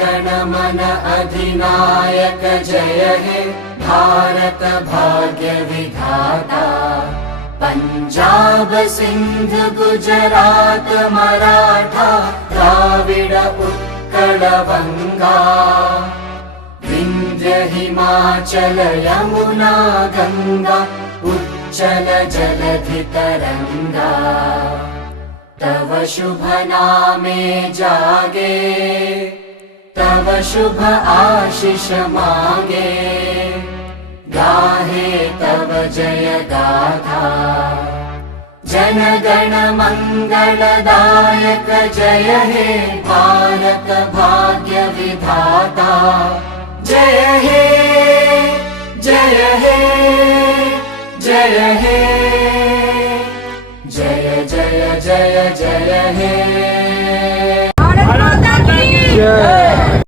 गण मन अधिनायक जय हे भारत भाग्य विधाता। पंजाब सिंध गुजरात मराठा द्राविड उत्कल बंगा। विंध्य हिमाचल यमुना गंगा उच्चल जलधि तरंगा। तव शुभ नामे जागे तव शुभ आशीष मांगे। गाहे तव जय गाथा जन गण मंगलदायक जय हे भारत भाग्य विधाता। जय हे जय हे जय हे जय जय जय जय हे।